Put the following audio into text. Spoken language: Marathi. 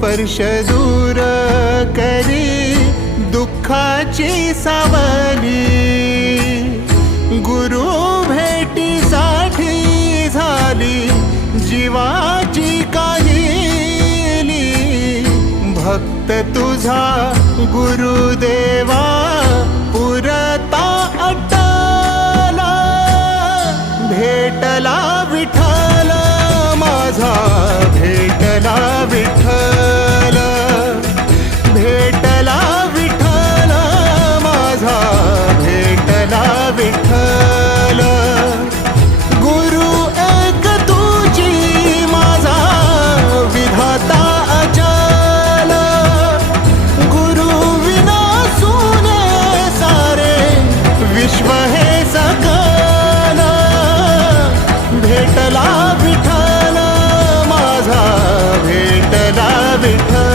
स्पर्श दूर करी दुःखाची सावली। गुरु भेटीसाठी झाली जीवाची काहिली। भक्त तुझा गुरुदेवा पुरता अटला। भेटला विठ्ठल माझा, भेटला विठ्ठल, भेटला विठ्ठल माझा, भेटला विठ्ठल। गुरु एक तुझी माझा विधाता अचल। गुरु विना सुने सारे विश्व हे सकल। भेटला विठ्ठल माझा, भेटला विठ्ठल।